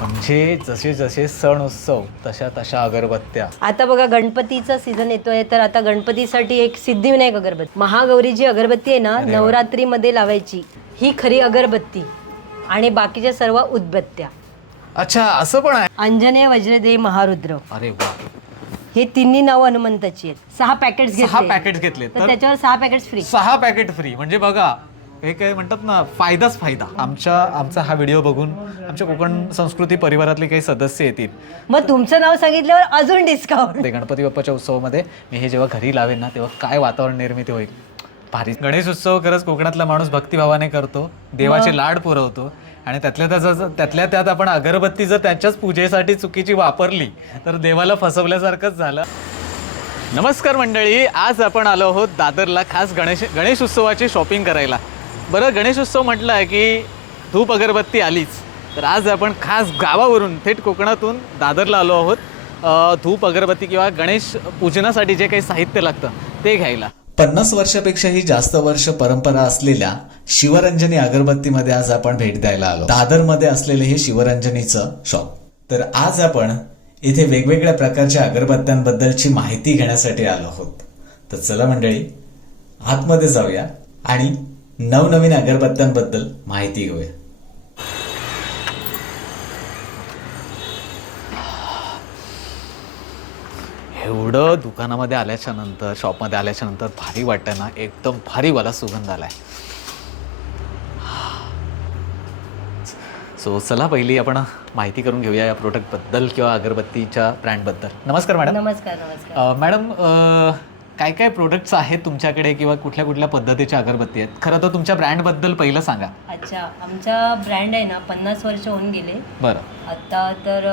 म्हणजे जसे जसे सण उत्सव तशा तशा अगरबत्त्या. आता बघा गणपतीचा सीझन येतोय, तर आता गणपतीसाठी एक सिद्धिविनायक अगरबत्ती, महागौरी जी अगरबत्ती आहे ना, नवरात्रीमध्ये लावायची, ही खरी अगरबत्ती आणि बाकीच्या सर्व उदबत्त्या. अच्छा, असं पण आहे. अंजनेय, वज्रदेव, महारुद्र, अरे वा, हे तिन्ही नाव हनुमंताची आहेत. 6 पॅकेट्स 6 पॅकेट घेतले तर त्याच्यावर 6 पॅकेट्स फ्री. 6 packet free. म्हणजे बघा, हे काय म्हणतात ना, फायदाच फायदा. आमचा हा व्हिडिओ बघून आमच्या कोकण संस्कृती परिवारातले काही सदस्य येतील, मग तुमचं नाव सांगितल्यावर अजून डिस्काउंट. ते गणपती बाप्पाच्या उत्सवामध्ये मी हे जेव्हा घरी लावेन ना, तेव्हा काय वातावरण निर्मिती होईल. भारी. गणेश उत्सव खरंच कोकणातला माणूस भक्तिभावाने करतो, देवाचे लाड पुरवतो आणि त्यातल्या त्यात आपण अगरबत्ती जर त्याच्याच पूजेसाठी चुकीची वापरली तर देवाला फसवल्यासारखंच झालं. नमस्कार मंडळी, आज आपण आलो आहोत दादरला खास गणेश उत्सवाची शॉपिंग करायला. बरं, गणेश उत्सव म्हटलं की धूप अगरबत्ती आलीच, तर आज आपण खास गावावरून थेट कोकणातून दादरला आलो आहोत धूप अगरबत्ती किंवा गणेश पूजनासाठी जे काही साहित्य लागतं ते घ्यायला. 50 वर्षापेक्षाही जास्त वर्ष परंपरा असलेल्या शिवरंजनी अगरबत्तीमध्ये आज आपण भेट द्यायला आलो. दादरमध्ये असलेले हे शिवरंजनीचं शॉप. तर आज आपण इथे वेगवेगळ्या प्रकारच्या अगरबत्त्यांबद्दलची माहिती घेण्यासाठी आलो आहोत. तर चला मंडळी, आतमध्ये जाऊया आणि नवनवीन अगरबत्त्यांबद्दल माहिती घेऊया. एवढं दुकानामध्ये आल्याच्या नंतर, शॉपमध्ये आल्याच्या नंतर भारी वाटतं ना, एकदम भारी वाला सुगंध आलाय. सो चला, पहिली आपण माहिती करून घेऊया या प्रोडक्टबद्दल किंवा अगरबत्तीच्या ब्रँडबद्दल. नमस्कार मॅडम. नमस्कार. नमस्कार मॅडम, काय काय प्रोडक्ट्स आहेत तुमच्याकडे किंवा कुठल्या कुठल्या पद्धतीच्या अगरबत्ती आहेत? खरं तर तुमच्या ब्रँडबद्दल पहिलं सांगा. अच्छा, आमचा ब्रँड आहे ना 50 वर्ष होऊन गेले. बरं. आता तर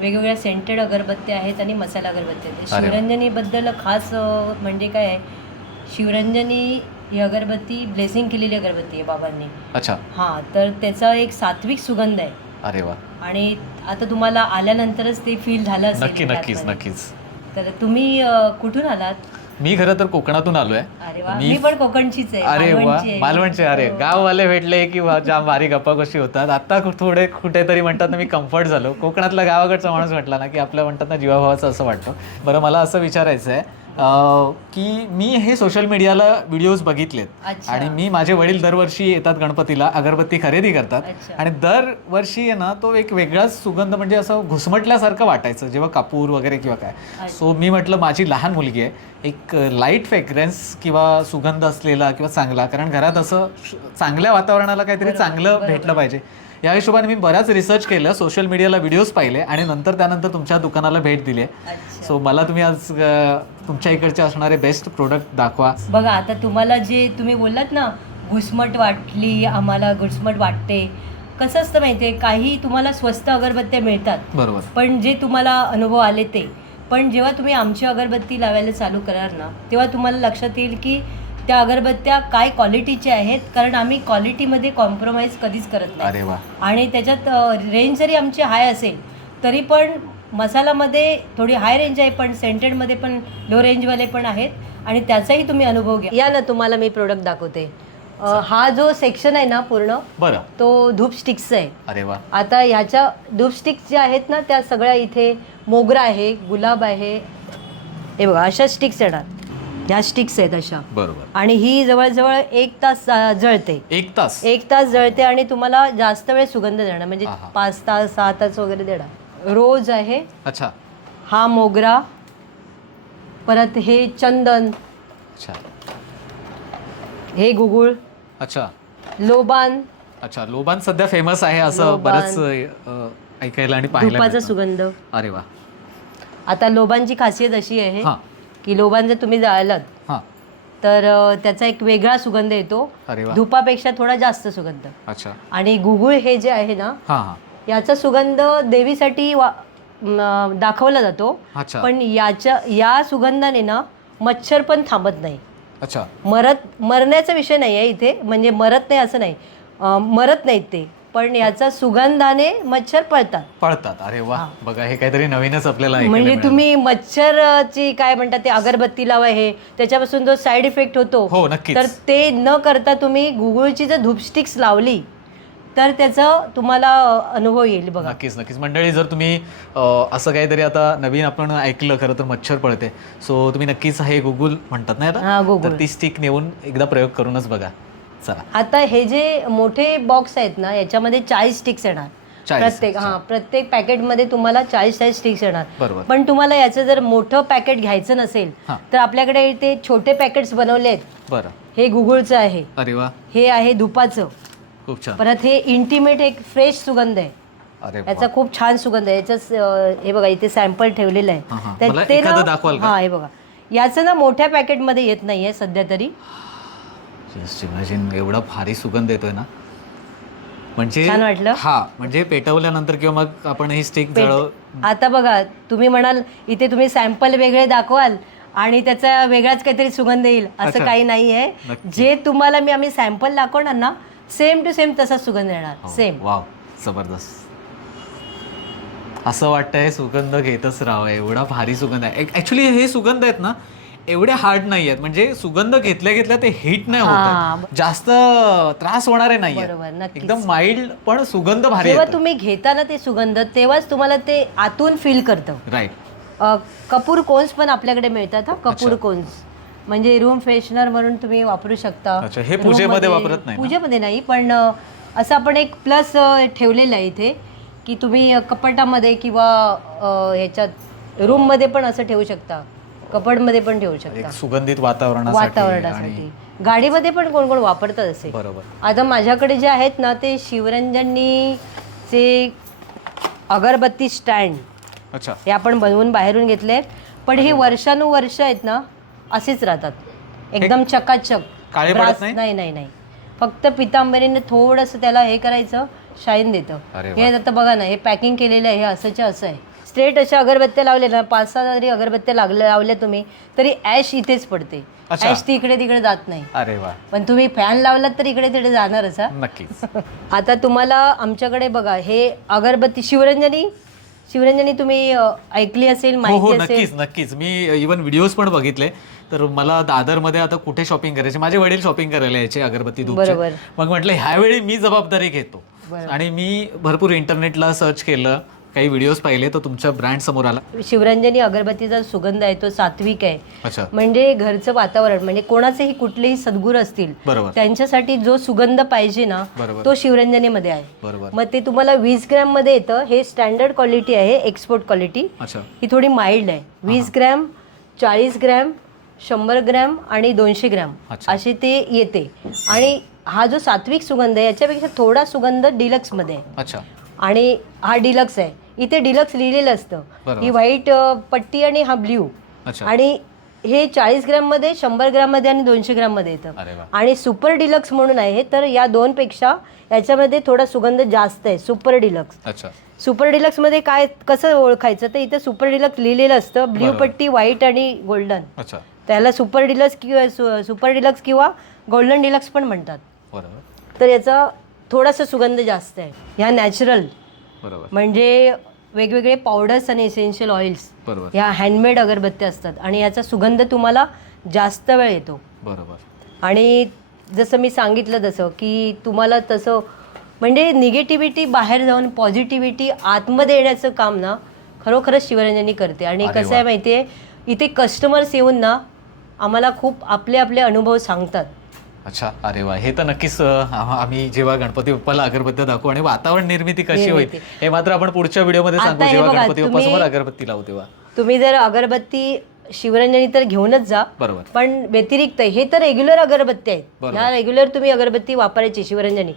वेगवेगळ्या सेंटेड अगरबत्त्या आहेत आणि मसाला अगरबत्त्या आहेत. शिवरंजनीबद्दल खास म्हणजे काय आहे, शिवरंजनी ही अगरबत्ती ब्लेसिंग केलेली अगरबत्ती आहे बाबांनी. अच्छा. हां, तर त्याचा एक सात्विक सुगंध आहे. अरे वा. आणि आता तुम्हाला आल्यानंतरच ते फील झालं असेल. नक्कीच. तर तुम्ही कुठून आलात? मी खरं तर कोकणातून आलोय. अरे वा, मी पण कोकणचीच आहे. अरे वा, मालवणचे. अरे, गाववाले भेटले की जाम भारी गप्पा गोष्टी होतात. आता थोडे कुठेतरी म्हणतात ना, मी कम्फर्ट झालो. कोकणातला गावाकडचा माणूस म्हटला ना की आपलं म्हणतात ना, जीवाभावाचं असं वाटतं. बरं, मला असं विचारायचं आहे की मी हे सोशल मीडियाला व्हिडिओज बघितलेत आणि मी, माझे वडील दरवर्षी येतात गणपतीला, अगरबत्ती खरेदी करतात आणि दरवर्षी आहे ना, तो एक वेगळाच सुगंध, म्हणजे असं घुसमटल्यासारखं वाटायचं जेव्हा कापूर वगैरे किंवा काय. सो मी म्हटलं, माझी लहान मुलगी आहे, एक लाईट फ्रेग्रन्स किंवा सुगंध असलेला किंवा चांगला, कारण घरात असं चांगल्या वातावरणाला काहीतरी चांगलं भेटलं पाहिजे. या हिशोबाने मी बराच रिसर्च केलं, सोशल मीडियाला व्हिडिओज पाहिले आणि त्यानंतर तुमच्या दुकानाला भेट दिली. सो मला तुम्ही आज तुमच्या इकडचे असणारे बेस्ट प्रोडक्ट दाखवा. बघा, आता तुम्हाला जे तुम्ही बोललात ना, घुसमट वाटली, आम्हाला घुसमट वाटते, कसं असतं माहिती आहे, काही तुम्हाला स्वस्त अगरबत्त्या मिळतात, बरोबर, पण जे तुम्हाला अनुभव आले ते, पण जेव्हा तुम्ही आमची अगरबत्ती लावायला चालू कराल ना, तेव्हा तुम्हाला लक्षात येईल की त्या अगरबत्त्या काय क्वालिटीच्या आहेत, कारण आम्ही क्वालिटीमध्ये कॉम्प्रोमाइज कधीच करत नाही. अरे वा. आणि त्याच्यात रेंज जरी आमची हाय असेल तरी पण मसालामध्ये थोडी हाय रेंज आहे, पण सेंटेडमध्ये पण लो रेंजवाले पण आहेत आणि त्याचाही तुम्ही अनुभव घ्या. या ना, तुम्हाला मी प्रोडक्ट दाखवते. हा जो सेक्शन आहे ना पूर्ण, बरं, तो धूप स्टिक्सचा आहे. अरे वा. आता ह्याच्या धूप स्टिक्स ज्या आहेत ना, त्या सगळ्या इथे मोगरा आहे, गुलाब आहे, हे बघा अशा स्टिक्स येणार. ह्या स्टिक्स आहेत अशा. बरोबर. आणि ही जवळजवळ 1 तास जळते. 1 तास? 1 तास जळते आणि तुम्हाला जास्त वेळ सुगंध देणार, म्हणजे 5 तास 6 तास वगैरे देणार. रोज आहे. अच्छा. हा मोगरा, परत हे चंदन. अच्छा. हे गुगुळ. अच्छा. लोबान. अच्छा, लोबान सध्या फेमस आहे असं बरंच ऐकायला आणि पाहायला धुपाचा मिळतं. सुगंध. अरे वा. आता लोबानची खासियत अशी आहे की लोबान जर तुम्ही जाळलात तर त्याचा एक वेगळा सुगंध येतो. धुपापेक्षा थोडा जास्त सुगंध. अच्छा. आणि गुगुळ हे जे आहे ना, याचा सुगंध देवीसाठी दाखवला जातो. पण या सुगंधाने ना मच्छर पण थांबत नाही. अच्छा. मरण्याचा विषय नाही आहे इथे, म्हणजे मरत नाही असं नाही, मरत नाहीत ते, पण याचा सुगंधाने मच्छर पळतात. अरे वा. बघा, हे काहीतरी नवीनच आपल्याला. म्हणजे तुम्ही मच्छरची काय म्हणतात ते अगरबत्ती लावा, हे त्याच्यापासून जो साईड इफेक्ट होतो, हो, नक्कीच. तर ते न करता तुम्ही गुगुळची जर धूप स्टिक्स लावली तर त्याचा तुम्हाला अनुभव येईल बघा. नक्कीच नक्कीच. मंडळी, जर तुम्ही असं काहीतरी आता नवीन आपण ऐकलं, खरं तर मच्छर पळते, सो तुम्ही नक्कीच हे गुगल म्हणतात ना हा, गुगल. तर ती स्टिक नेऊन एकदा प्रयोग करूनच बघा. चला, आता हे जे मोठे बॉक्स आहेत ना, याच्यामध्ये 40 स्टिक्स येणार 40, प्रत्येक पॅकेटमध्ये तुम्हाला 40 स्टिक्स येणार. बरोबर. पण तुम्हाला याचं जर मोठं पॅकेट घ्यायचं नसेल हां. तर आपल्याकडे इथे छोटे पॅकेट्स बनवले आहेत. बरं. हे गुगलचं आहे, अरे वा, हे आहे धुपाचं, खूप छान. परत हे इंटिमेट एक फ्रेश सुगंध आहे. अरे वा. याचा खूप छान सुगंध आहे. याचं हे बघा इथे सॅम्पल ठेवलेलं हां, हां. आहे. मला ते एखादं दाखवाल का? हा, हे बघा, याचं ना मोठ्या पॅकेटमध्ये येत नाहीये सध्या तरी. जस्ट इमॅजिन, एवढा भारी सुगंध येतोय ना, म्हणजे छान वाटलं? हा, म्हणजे पेटवल्यानंतर किंवा मग आपण ही स्टिक जळव. आता बघा, तुम्ही म्हणाल इथे तुम्ही सॅम्पल वेगळे दाखवाल आणि त्याचा वेगळाच काहीतरी सुगंध येईल, असं अच्छा. काही नाही आहे. नक्की. जे तुम्हाला आम्ही सॅम्पल दाखवणार ना, सेम टू सेम तसाच सुगंध येणार. सेम. वाव, जबरदस्त. असं वाटतंय सुगंध घेतच राहावं, एवढा भारी सुगंध आहे. ऍक्च्युली हे सुगंध आहेत ना, एवढे हार्ड नाही आहेत, म्हणजे सुगंध घेतल्या घेतल्या ते हिट नाही हां. होत, जास्त त्रास होणारे नाही बरोबर, नक्कीच. एकदम माइल्ड, पण सुगंध भारी जेव्हा येतो. तुम्ही घेताना ते सुगंध, तेव्हाच तुम्हाला ते आतून फील करतं. राईट. कपूर कोन्स पण आपल्याकडे मिळतात. हा, कपूर अच्छा. कोन्स म्हणजे रूम फ्रेशनर म्हणून तुम्ही वापरू शकता. अच्छा, हे Room पूजेमध्ये मध्ये- वापरत नाही ना? पूजेमध्ये नाही, पण असं आपण एक प्लस ठेवलेलं आहे इथे, की तुम्ही कपाटामध्ये किंवा ह्याच्यात रूममध्ये पण असं ठेवू शकता, कपाटमध्ये पण ठेवू एक शकता सुगंधित वातावरणासाठी. वातावरणासाठी. गाडीमध्ये पण कोण कोण वापरतात असे. बरोबर. आता माझ्याकडे जे आहेत ना, ते शिवरंजनीचे अगरबत्ती स्टँड अच्छा. हे आपण बनवून बाहेरून घेतले, पण हे वर्षानुवर्ष आहेत ना, असेच राहतात एकदम चकाचक. काळे ब्रास- पडत नाही? नाही नाही नाही, फक्त पितांबरीने थोडंसं त्याला हे करायचं, शाईन देतं. अरे वा. हे आता बघा ना, हे पॅकिंग केलेलं आहे, हे असंच्या असं आहे. स्ट्रेट अशा अगरबत्त्या लावल्या ना, 5-6 जरी अगरबत्त्या लावल्या तुम्ही, तरी ॲश इथेच पडते. अच्छा. ॲश ती इकडे तिकडे जात नाही. अरे वा, पण तुम्ही फॅन लावलात तर इकडे तिकडे जाणारच. हा. नक्कीच. आता तुम्हाला आमच्याकडे बघा, हे अगरबत्ती शिवरंजनी तुम्ही ऐकली असेल, हो हो, माहिती असेल. नक्कीच नक्कीच. मी इवन व्हिडिओज पण बघितले. तर मला दादरमध्ये आता कुठे शॉपिंग करायचे, माझे वडील शॉपिंग करायला यायचे अगरबत्ती धूपचे. बरोबर. मग म्हटलं ह्यावेळी मी जबाबदारी घेतो, बरोबर. आणि मी भरपूर इंटरनेटला सर्च केलं, काही व्हिडिओज पाहिले, तर तुमच्या ब्रँड समोर आला. शिवरंजनी अगरबत्तीचा सुगंध आहे तो सात्विक आहे. अच्छा. म्हणजे घरचं वातावरण, म्हणजे कोणाचेही कुठलेही सद्गुरू असतील बरोबर. त्यांच्यासाठी जो सुगंध पाहिजे ना, बरोबर. तो शिवरंजनीमध्ये आहे. बरोबर. मग ते तुम्हाला 20 ग्रॅम मध्ये येतं. हे स्टँडर्ड क्वालिटी आहे, एक्सपोर्ट क्वालिटी. अच्छा. ही थोडी माइल्ड आहे. 20 ग्रॅम, 40 ग्रॅम, 100 ग्रॅम आणि 200 ग्रॅम अच्छा. असे ते येते. आणि हा जो सात्विक सुगंध आहे, याच्यापेक्षा थोडा सुगंध डिलक्स मध्ये आहे. अच्छा. आणि हा डिलक्स आहे. इथे डिलक्स लिहिलेलं असतं. बरोबर. ही व्हाईट पट्टी आणि हा ब्ल्यू. अच्छा. आणि हे 40 ग्रॅम मध्ये, 100 ग्रॅम मध्ये आणि 200 ग्रॅम मध्ये येतं. अरे वा. आणि सुपर डिलक्स म्हणून आहे, तर या दोनपेक्षा याच्यामध्ये थोडा सुगंध जास्त आहे, सुपर डिलक्स. अच्छा. सुपर डिलक्स मध्ये काय कसं ओळखायचं, तर इथे सुपर डिलक्स लिहिलेलं असतं, ब्ल्यू बरोबर. पट्टी, व्हाईट आणि गोल्डन. अच्छा. त्याला सुपर डिलक्स किंवा गोल्डन डिलक्स पण म्हणतात. बरोबर. तर याचा थोडासा सुगंध जास्त आहे. ह्या नॅचरल, बरोबर. म्हणजे वेगवेगळे पावडर्स आणि एसेन्शियल ऑइल्स, बरोबर. ह्या हँडमेड अगरबत्त्या असतात आणि याचा सुगंध तुम्हाला जास्त वेळ येतो. बरोबर. आणि जसं मी सांगितलं तसं, की तुम्हाला तसं म्हणजे निगेटिव्हिटी बाहेर जाऊन पॉझिटिव्हिटी आतमध्ये येण्याचं काम ना, खरोखरच शिवरंजनी करते. आणि अरे कसं आहे माहिती आहे, इथे कस्टमर्स येऊन ना आम्हाला खूप आपले आपले अनुभव सांगतात. अच्छा. अरे वा, हे तर नक्कीच. आम्ही जेव्हा गणपती बाप्पाला अगरबत्ती दाखवू आणि वातावरण निर्मिती कशी होईल हे मात्र आपण पुढच्या व्हिडिओमध्ये आता सांगू, हे जेव्हा बघा, गणपती बाप्पा तुम्ही- समोर अगरबत्ती लावू तेव्हा. तुम्ही जर अगरबत्ती शिवरंजनी तर घेऊनच जा, बरोबर. पण व्यतिरिक्त हे तर रेग्युलर अगरबत्ती आहेत. बरोबर. ह्या रेग्युलर तुम्ही अगरबत्ती वापरायची शिवरंजनी.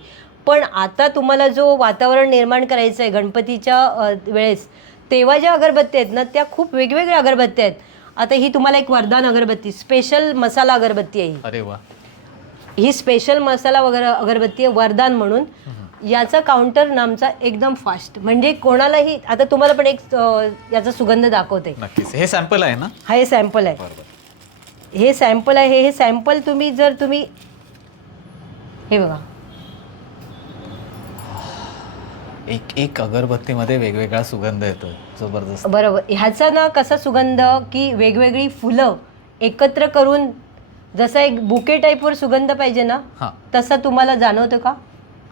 पण आता तुम्हाला जो वातावरण निर्माण करायचं आहे गणपतीच्या वेळेस, तेव्हा ज्या अगरबत्ती आहेत ना, त्या खूप वेगवेगळ्या अगरबत्त्या आहेत. आता ही तुम्हाला एक वरदान अगरबत्ती, स्पेशल मसाला अगरबत्ती आहे. अरे वा. ही स्पेशल मसाला वगैरे अगरबत्ती आहे, वरदान म्हणून. याचा काउंटर नामचा एकदम फास्ट, म्हणजे कोणालाही. आता तुम्हाला पण एक याचा सुगंध दाखवते. नक्कीच. हे सॅम्पल आहे ना? हा हे सॅम्पल आहे. बरोबर. हे सॅम्पल आहे. हे सॅम्पल तुम्ही हे बघा, एक अगरबत्तीमध्ये वेगवेगळा सुगंध येतो. जबरदस्त. बरोबर. ह्याचा ना कसा सुगंध, की वेगवेगळी फुलं एकत्र करून जसा एक बुके टाईपवर सुगंध पाहिजे ना, हां. तसा तुम्हाला जाणवतो का?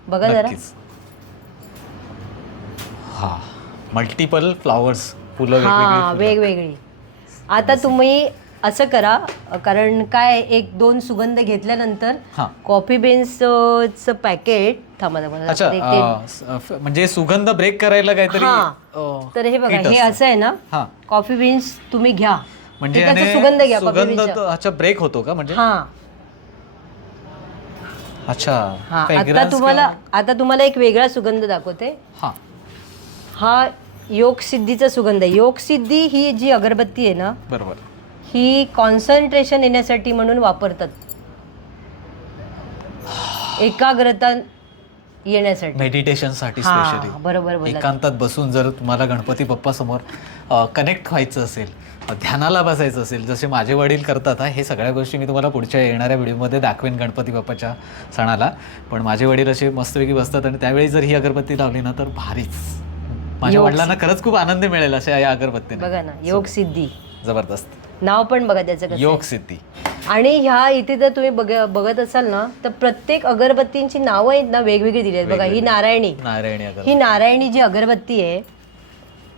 बघा जरा. नक्कीच. हा मल्टिपल फ्लॉवर्स, फुलं हा वेगवेगळी. वेगवेगळी. आता तुम्ही असं करा, कारण काय 1-2 सुगंध घेतल्यानंतर हां. कॉफी बीन्सचं पॅकेट थांबा अच्छा म्हणजे सुगंध ब्रेक करायला काहीतरी तर हे बघा, kit हे असतं. असं आहे ना, हां. कॉफी बीन्स तुम्ही घ्या, म्हणजे ते त्याचा याने सुगंध घ्या कॉफी सुगंध बीन्सचा. अच्छा ब्रेक होतो का म्हणजे? हा अच्छा हा. fragrance आता तुम्हाला एक वेगळा सुगंध दाखवते. हा हा योग सिद्धीचा सुगंध आहे. योग सिद्धी ही जी अगरबत्ती आहे ना, बरोबर. ही कॉन्सन्ट्रेशन येण्यासाठी म्हणून वापरतात, एकाग्रता येण्यासाठी, मेडिटेशन साठी हा, स्पेशली. बरोबर बोललात. एकांतात बसून जर तुम्हाला गणपती बाप्पा समोर कनेक्ट व्हायचं असेल, ध्यानाला बसायचं असेल, जसे माझे वडील करतात. हे सगळ्या गोष्टी मी तुम्हाला पुढच्या येणाऱ्या व्हिडिओमध्ये दाखवेन गणपती बाप्पाच्या सणाला. पण माझे वडील असे मस्तपैकी बसतात आणि त्यावेळी जर ही अगरबत्ती लावली ना तर भारीच. माझ्या वडिलांना खरंच खूप आनंद मिळेल अशा या अगरबत्तीने. बघा ना, योग सिद्धी जबरदस्त. नाव पण बघा त्याचं कसं योग आहे. सिद्धी. आणि ह्या इथे जर तुम्ही बघत असाल ना, तर प्रत्येक अगरबत्तींची नावं आहेत ना वेगवेगळी दिली आहेत. बघा, ही नारायणी, नारायणी अगरबत्ती. ही नारायणी जी अगरबत्ती आहे,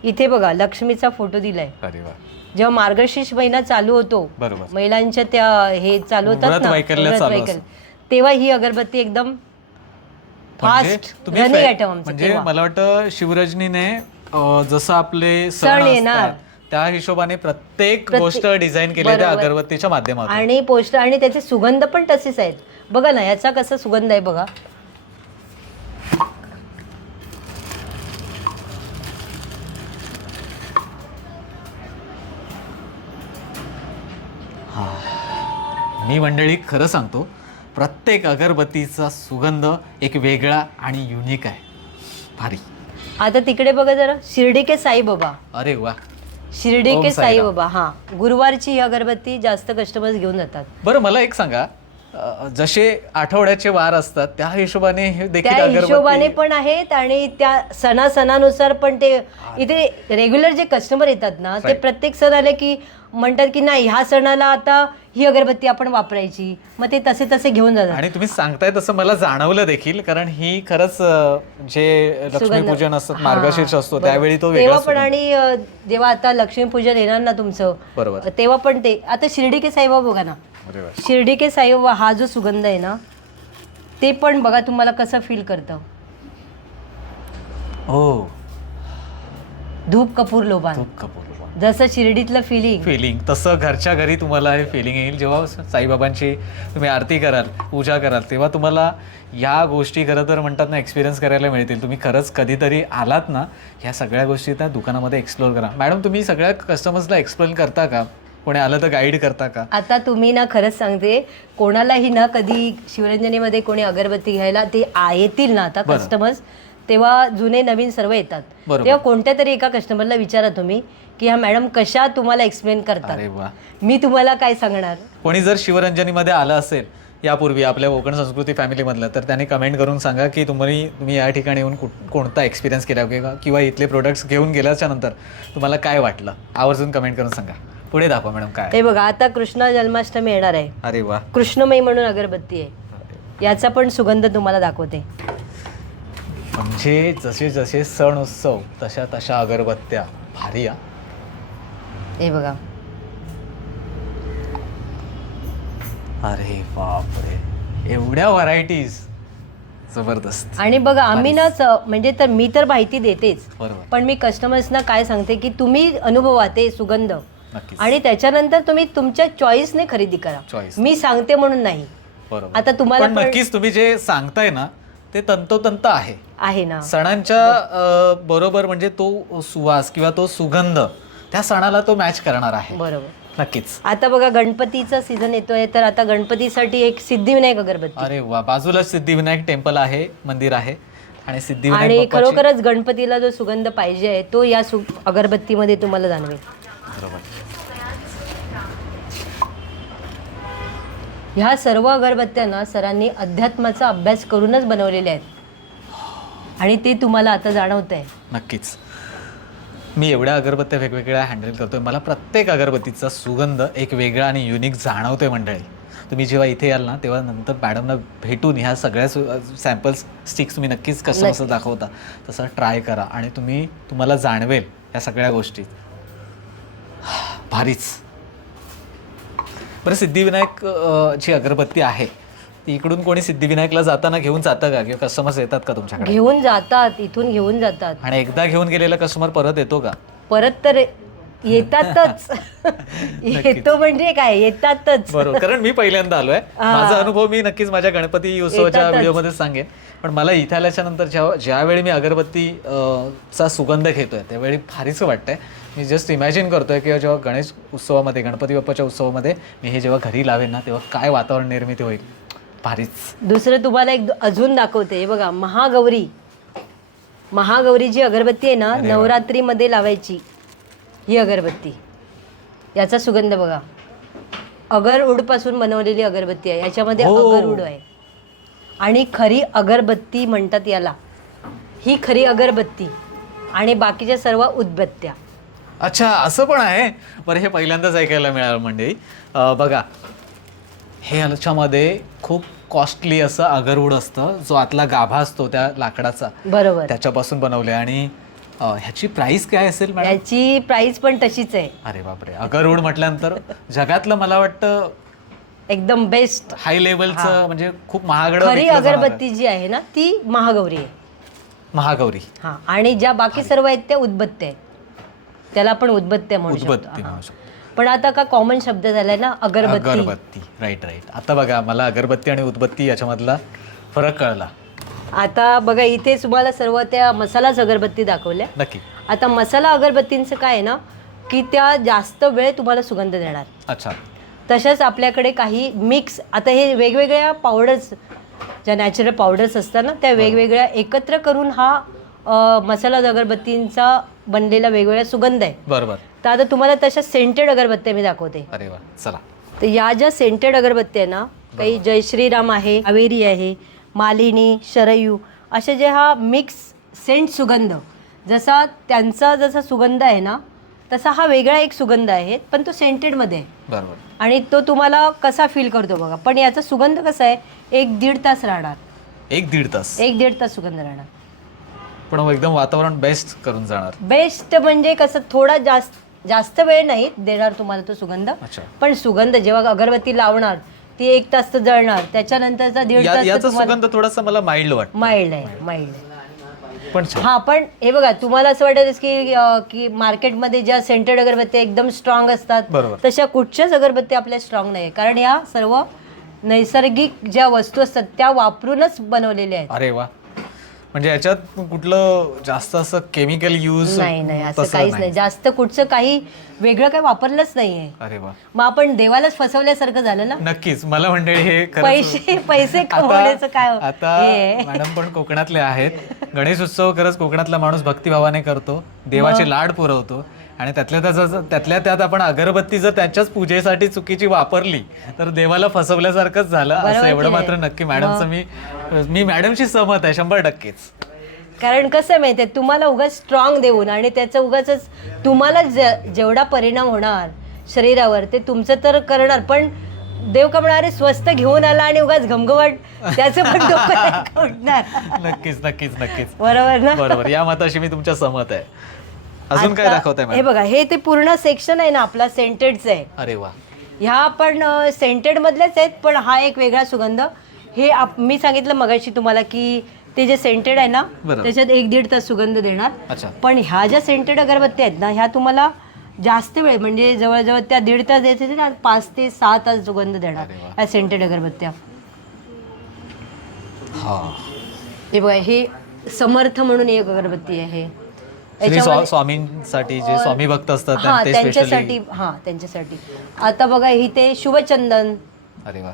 इथे बघा लक्ष्मीचा फोटो दिलाय. अरे वा. जेव्हा मार्गशीर्ष महिना चालू होतो, बरोबर. महिलांच्या त्या हे चालू होतात व्रत ना, वैकल्य व्रत चालू वैकल्य, तेव्हा ही अगरबत्ती एकदम म्हणजे फास्ट तुम्ही रनिंग आयटम आमचं म्हणजे तेव्हा. मला वाटतं शिवरजनीने जसं आपले सण येणार, असतात, त्या हिशोबाने प्रत्येक गोष्ट डिझाईन केली त्या बरोबर. अगरबत्तीच्या माध्यमातून. आणि पोस्ट आणि त्याचे सुगंध पण तसेच आहेत. बघा ना, याचा कसा सुगंध आहे बघा. मी मंडळी खरं सांगतो, प्रत्येक अगरबत्तीचा सुगंध एक वेगळा आणि युनिक आहे. भारी. आता तिकडे बघा जरा, शिर्डी के साईबाबा. अरे वा. शिर्डी ओम के साईराम. साईबाबा. हा, गुरुवारची ही अगरबत्ती जास्त कस्टमर्स घेऊन जातात. बरं मला एक सांगा, जसे आठवड्याचे वार असतात त्या हिशोबाने हे देखील त्या हिशोबाने अगरबत्ती पण आहेत आणि त्या सणासणानुसार पण ते इथे रेग्युलर जे कस्टमर येतात ना, ते Right. प्रत्येक सण आले की म्हणतात की नाही, ह्या सणाला आता ही अगरबत्ती आपण वापरायची, मग ते तसे तसे घेऊन जातात. आणि तुम्ही सांगताय तसं मला जाणवलं देखील, कारण ही खरंच जे लक्ष्मीपूजन असतं, हा, मार्गशीर्ष असतो बरोबर. त्यावेळी तो तेव्हा वेगळा पण. सुगंध. आणि जेव्हा आता लक्ष्मीपूजन येणार ना तुमचं, बरोबर. तेव्हा पण ते आता शिर्डी के साईबाबा बघा ना, अरे वा. शिर्डी के साईबाबा हा जो सुगंध आहे ना, ते पण बघा तुम्हाला कसं फील करतं. हो. धूप कपूर लोबान, खूप कपूर. जसं शिर्डीतलं फिलिंग तसं घरच्या घरी तुम्हाला हे फिलिंग येईल. जेव्हा साईबाबांची तुम्ही आरती कराल, पूजा कराल, तेव्हा तुम्हाला या गोष्टी खरं तर म्हणतात ना एक्सपिरियन्स करायला मिळतील. तुम्ही खरंच कधीतरी आलात ना, ह्या सगळ्या गोष्टी त्या दुकानामध्ये एक्सप्लोर करा. मॅडम तुम्ही सगळ्या कस्टमर्सला एक्सप्लेन करता का? कोणी आलं तर गाईड करता का? आता तुम्ही ना, खरंच सांगते, कोणालाही ना कधी शिवरंजनीमध्ये कोणी अगरबत्ती घ्यायला ते येतील ना आता बरं. कस्टमर्स, तेव्हा जुने नवीन सर्व येतात. बरोबर. तेव्हा कोणत्या तरी एका कस्टमरला विचारा तुम्ही की ह्या मॅडम कशा तुम्हाला एक्सप्लेन करतात. अरे वा. मी तुम्हाला काय सांगणार. कोणी जर शिवरंजनीमध्ये आलं असेल यापूर्वी आपल्या कोकण संस्कृती फॅमिलीमधलं, तर त्यांनी कमेंट करून सांगा की तुम्ही या ठिकाणी येऊन कोणता एक्सपिरियन्स केला किंवा इथले प्रोडक्ट्स घेऊन गेल्याच्या नंतर तुम्हाला काय वाटलं, आवर्जून कमेंट करून सांगा. पुढे दाखवा मॅडम काय. हे बघा, आता कृष्ण जन्माष्टमी येणार आहे. अरे वा. कृष्णमयी म्हणून अगरबत्ती आहे, याचा पण सुगंध तुम्हाला दाखवते. म्हणजे जसे जसे सण उत्सव तशा तशा अगरबत्त्या. भारी. हे बघा. अरे बापरे, एवढ्या व्हरायटीज. जबरदस्त. आणि बघा, आम्ही ना म्हणजे तर मी तर माहिती देतेच, बरोबर. पण मी कस्टमर्सना काय सांगते की तुम्ही अनुभवा ते सुगंध, नक्कीच. आणि त्याच्यानंतर तुम्ही तुमच्या चॉईसने खरेदी करा. Choice. मी सांगते म्हणून नाही. बरोबर. आता तुम्हाला पण पण नक्कीच तुम्ही जे सांगताय ना ते तंतोतंत आहे ना. सणांच्या बरोबर. म्हणजे तो सुवास किंवा तो सुगंध त्या सणाला तो मॅच करणार आहे. बरोबर. नक्कीच. आता बघा, गणपतीचा सीझन येतोय, तर आता गणपतीसाठी एक सिद्धिविनायक अगरबत्ती. अरे वा. बाजूला सिद्धिविनायक टेम्पल आहे, मंदिर आहे, आणि सिद्धिविनायक आणि बाप्पाची- खरोखरच गणपतीला जो सुगंध पाहिजे आहे तो या अगरबत्तीमध्ये तुम्हाला जाणवेल. बरोबर. ह्या सर्व अगरबत्त्यांना सरांनी अध्यात्माचा अभ्यास करूनच बनवलेल्या आहेत आणि ते तुम्हाला आता जाणवत आहे. नक्कीच. मी एवढ्या अगरबत्त्या वेगवेगळ्या हँडल करतोय, मला प्रत्येक अगरबत्तीचा सुगंध एक वेगळा आणि युनिक जाणवतोय मंडळी. तुम्ही जेव्हा इथे याल ना तेव्हा नंतर मॅडमना भेटून ह्या सगळ्या सॅम्पल्स स्टिक्स तुम्ही नक्कीच कसं कसं दाखवता तसं ट्राय करा आणि तुम्हाला जाणवेल ह्या सगळ्या गोष्टी. भारीच. बरं, सिद्धिविनायक जी अगरबत्ती आहे ती इकडून कोणी सिद्धिविनायकला जाताना घेऊन जातं का किंवा कस्टमर्स येतात का तुमच्याकडे? घेऊन जातात, इथून घेऊन जातात. आणि एकदा घेऊन गेलेला कस्टमर परत येतो का? परत तर येतातच. येतो म्हणजे काय, येतातच. बरोबर, कारण मी पहिल्यांदा आलोय. माझा अनुभव मी नक्कीच माझ्या गणपती उत्सवाच्या व्हिडिओमध्ये सांगेन. पण मला इथे आल्याच्या नंतर ज्यावेळी मी अगरबत्ती चा सुगंध घेतोय त्यावेळी भारीच वाटतंय. मी जस्ट इमॅजिन करतोय की जेव्हा गणेश उत्सवामध्ये, गणपती बाप्पाच्या उत्सवामध्ये मी हे जेव्हा घरी लावेन ना तेव्हा काय वातावरण निर्मिती होईल. भारीच. दुसरं तुम्हाला एक अजून दाखवते. हे बघा, महागौरी जी अगरबत्ती आहे ना, नवरात्रीमध्ये लावायची ही अगरबत्ती. याचा सुगंध बघा. अगरउड पासून बनवलेली अगरबत्ती आहे. याच्यामध्ये अगरउड आहे आणि खरी अगरबत्ती म्हणतात याला. ही खरी अगरबत्ती आणि बाकीच्या सर्व उदबत्त्या. अच्छा, असं पण आहे. बरं, हे पहिल्यांदाच ऐकायला मिळालं मंडळी. बघा, हे याच्यामध्ये खूप कॉस्टली असं अगरवूड असतं, जो आतला गाभा असतो त्या लाकडाचा, बरोबर, त्याच्यापासून बनवले. आणि ह्याची प्राइस काय असेल मॅडम? याची प्राइस पण तशीच आहे. अरे बापरे, अगरवूड म्हटल्यानंतर जगातलं मला वाटतं एकदम बेस्ट हाय लेवलचं, म्हणजे खूप महागड. खरी अगरबत्ती जी आहे ना ती महागौरी आहे. महागौरी. हा, आणि ज्या बाकी सर्व आहेत त्या उदबत्त्या आहेत. त्याला आपण उदबत्त्या म्हणू उदबत्ती शकतो. म्हणू शकतो. पण आता का कॉमन शब्द झालाय ना, अगरबत्ती. अगरबत्ती, राईट. आता बघा, मला अगरबत्ती आणि उदबत्ती याच्यामधला फरक कळला. आता बघा, इथे तुम्हाला सर्व त्या मसालाच अगरबत्ती दाखवल्या. नक्की. आता मसाला अगरबत्तींचं काय आहे ना, की त्या जास्त वेळ तुम्हाला सुगंध देणार. अच्छा. तशाच आपल्याकडे काही मिक्स, आता हे वेगवेगळ्या पावडर्स, ज्या नॅचरल पावडर्स असतात ना, त्या वेगवेगळ्या एकत्र करून हा मसाला अगरबत्तींचा बनलेला वेगवेगळा सुगंध आहे. बरोबर. तर आता तुम्हाला तशा सेंटेड अगरबत्त्या मी दाखवते. अरे वा, चला. तर या ज्या सेंटेड अगरबत्त्या आहे ना, काही जय श्रीराम आहे, कावेरी आहे, मालिनी, शरयू, असे जे हा मिक्स सेंट सुगंध, जसा सुगंध आहे ना तसा हा वेगळा एक सुगंध आहे, पण तो सेंटेडमध्ये आहे. बरोबर. आणि तो तुम्हाला कसा फील करतो बघा. पण याचा सुगंध कसा आहे, 1-1.5 तास राहणार. 1-1.5 तास? 1-1.5 तास सुगंध राहणार. पण एकदम वातावरण बेस्ट करून जाणार. बेस्ट म्हणजे कसं, थोडा जास्त वेळ नाही देणार तुम्हाला तो सुगंध. पण सुगंध जेव्हा अगरबत्ती लावणार ती 1 तास तर जळणार, त्याच्यानंतरचा 1.5 तास याचा सुगंध थोडासा मला माइल्ड वाटतो. माइल्ड आहे. पण हा, पण हे बघा, तुम्हाला असं वाटत की मार्केटमध्ये ज्या सेंटेड अगरबत्त्या एकदम स्ट्रॉंग असतात, तशा कुठच्याच अगरबत्त्या आपल्या स्ट्रॉंग नाही. कारण या सर्व नैसर्गिक ज्या वस्तू असतात त्या वापरूनच बनवलेल्या आहेत. अरे वा. म्हणजे याच्यात कुठलं जास्त असं केमिकल यूज नाही, असं काहीच नाही. जास्त कुठचं काही वेगळं काही वापरलंच नाहीये. अरे वा. मग आपण देवालाच फसवल्यासारखं झालं ना. नक्कीच. मला मंडळी हे पैसे कमवण्याचं काय. आता मॅडम पण कोकणातले आहेत. गणेश उत्सव खरंच कोकणातला माणूस भक्तिभावाने करतो, देवाचे लाड पुरवतो. आणि त्यातल्या त्यात आपण अगरबत्ती जर त्याच्याच पूजेसाठी चुकीची वापरली तर देवाला फसवल्यासारखंच झालं. असं एवढं मात्र नक्की मॅडमचं मी मॅडमशी सहमत आहे 100%. कारण कसं माहितीये, तुम्हाला उगाच स्ट्रॉंग देऊन आणि त्याचा उगाच तुम्हाला जेवढा परिणाम होणार शरीरावर ते तुमचं तर करणार, पण देव का म्हणणारे स्वस्त घेऊन आला आणि उगाच घमघमाट त्याचं पण डोकं उठणार. नक्कीच. बरोबर ना. बरोबर. या मताशी मी तुमच्या सहमत आहे. अजून काय दाखवताय? हे बघा, हे ते पूर्ण सेक्शन आहे ना आपला सेंटेडचं आहे. अरे वा. ह्या पण सेंटेड मधलेच आहेत, पण हा एक वेगळा सुगंध. हे मी सांगितलं मगाशी तुम्हाला की ते जे सेंटेड आहे ना त्याच्यात 1-1.5 तास सुगंध देणार. पण ह्या ज्या सेंटेड अगरबत्त्या आहेत ना, ह्या तुम्हाला जास्त वेळ, म्हणजे जवळजवळ त्या 1.5 तास द्यायचे ना, 5 ते 6 तास सुगंध देणार ह्या सेंटेड अगरबत्त्या. हे बघा, हे समर्थ म्हणून एक अगरबत्ती आहे. स्वामींसाठी जे स्वामी भक्त असतात त्यांच्यासाठी. आता बघा, ही ते शुभचंदन. अरे वा.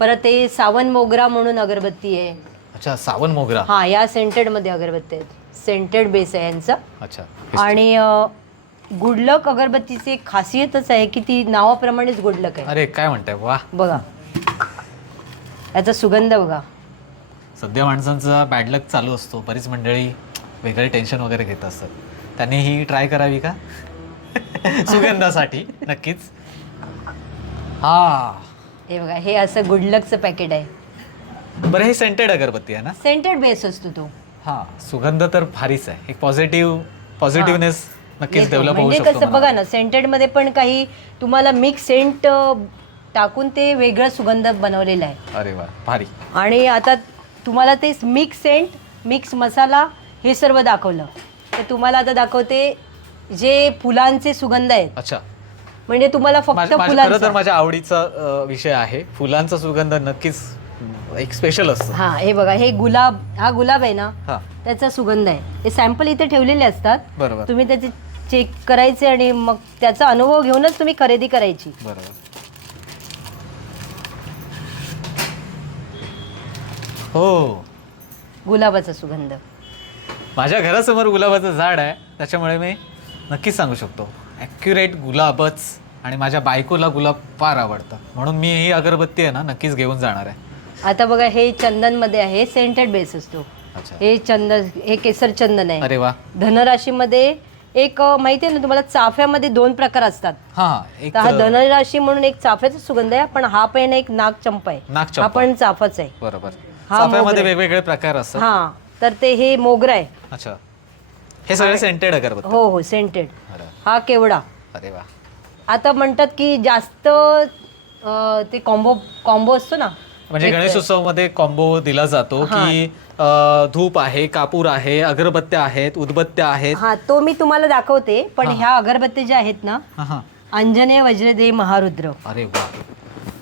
परत ते सावन मोगरा म्हणून अगरबत्ती आहे. अच्छा, सावन मोगरा. हा, या सेंटेड मध्ये अगरबत्ती आहेत. सेंटेड बेस आहे यांचा. अच्छा. आणि गुडलक अगरबत्तीची एक खासियतच आहे की ती नावाप्रमाणेच गुडलक आहे. अरे काय म्हणताय. वा. बघा याचा सुगंध बघा. सध्या माणसांचा बॅड लक चालू असतो, बरीच मंडळी वेगळे टेन्शन वगैरे घेत असतात. त्यांनी ही ट्राय करावी का सुगंधासाठी? नक्कीच. हे बघा, हे असं गुड लकचं पॅकेट आहे. बरं, हे सेंटेड अगरबत्ती आहे ना? सेंटेड बेस असतो तो. हा, सुगंध तर भारीच आहे. एक पॉझिटिव्हनेस नक्कीच येतो. डेव्हलप होऊ म्हणजे शकतो. कसं बघा ना, सेंटेड मध्ये पण काही तुम्हाला मिक्स सेंट टाकून ते वेगळं सुगंध बनवलेला आहे. अरे वा, भारी. आणि आता तुम्हाला ते मिक्स सेंट, मिक्स मसाला हे सर्व दाखवलं, तर तुम्हाला आता दाखवते जे फुलांचे सुगंध आहेत. अच्छा, म्हणजे तुम्हाला फक्त खरं तर फुलांचा. माझ्या आवडीचा विषय आहे. फुलांचा सुगंध नक्कीच एक स्पेशल असतो. हा, हे बघा, हे गुलाब, हा गुलाब आहे ना, हा, त्याचा सुगंध आहे. हे सॅम्पल इथे ठेवलेले असतात. बरोबर तुम्ही त्याचे चेक करायचे आणि मग त्याचा अनुभव घेऊनच तुम्ही खरेदी करायची. बरोबर. हो, गुलाबाचा सुगंध. माझ्या घरासमोर गुलाबाचं झाड आहे, त्याच्यामुळे मी नक्कीच सांगू शकतो ॲक्युरेट गुलाबच. आणि माझ्या बायकोला गुलाब फार आवडतं, म्हणून मी ही अगरबत्ती आहे ना नक्कीच घेऊन जाणार आहे. आता बघा, हे चंदन मध्ये आहे, सेंटेड बेस असतो. अच्छा, हे चंदन, हे केसर चंदन आहे. अरे वा. धनराशीमध्ये एक माहिती आहे ना तुम्हाला, चाफ्यामध्ये 2 प्रकार असतात. हा, एक तर हा धनराशी म्हणून एक चाफ्याचा सुगंध आहे, पण हा पण एक नागचंपा आहे. नागचंपा. हा पण चाफाच आहे. बरोबर. हा चाफ्यामध्ये मोगरा. वेगवेगळे प्रकार असतात. हा, तर ते हे मोगरा आहे. अच्छा, हे सगळे सेंटेड अगरबत्ती. हो हो, सेंटेड. अरे, हा केवडा. अरे वा. आता म्हणतात की जास्त ते कॉम्बो असतो ना, म्हणजे गणेश उत्सवामध्ये कॉम्बो दिला जातो की धूप आहे, कापूर आहे, अगरबत्त्या आहेत, उदबत्त्या आहेत. हा, तो मी तुम्हाला दाखवते. पण ह्या अगरबत्त्या ज्या आहेत ना, हा, हा. अंजनेय, वज्रदेव, महारुद्र, अरे वा.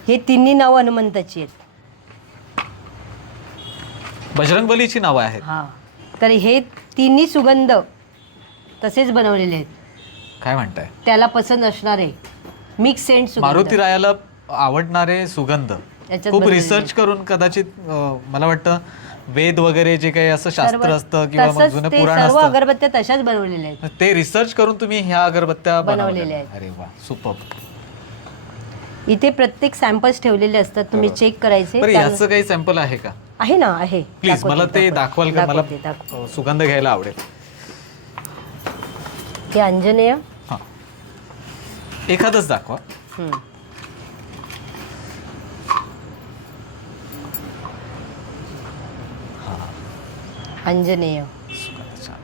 हे तिन्ही नावं हनुमंताची आहेत. बजरंगबलीची नावं आहेत. हा, तर हे तिन्ही सुगंध तसेच बनवलेले आहेत. काय म्हणताय? त्याला पसंत असणारे मिक्स सेंट सुगंध. मारुती रायाला आवडणारे सुगंध याच्यात खूप बनवलेले. रिसर्च करून कदाचित मला वाटतं वेद वगैरे जे काही असं शास्त्र असतं किंवा मग तसंच जुनं ते पुराण सर्व असतं, अगरबत्त्या तशाच बनवलेल्या आहेत. ते रिसर्च करून तुम्ही ह्या अगरबत्त्या बनवलेल्या आहेत. अरे वा, सुपर. इथे प्रत्येक सॅम्पल्स ठेवलेले असतात, तुम्ही चेक करायचे. बरं, याचं काही सॅम्पल आहे का? आहे ना, आहे. प्लीज मला ते दाखवाल का? मला दाखवते. सुगंध घ्यायला आवडेल. ते अंजनेय. हा, एखादंच दाखवा. हम्म. अंजनेय. सुगंध छान.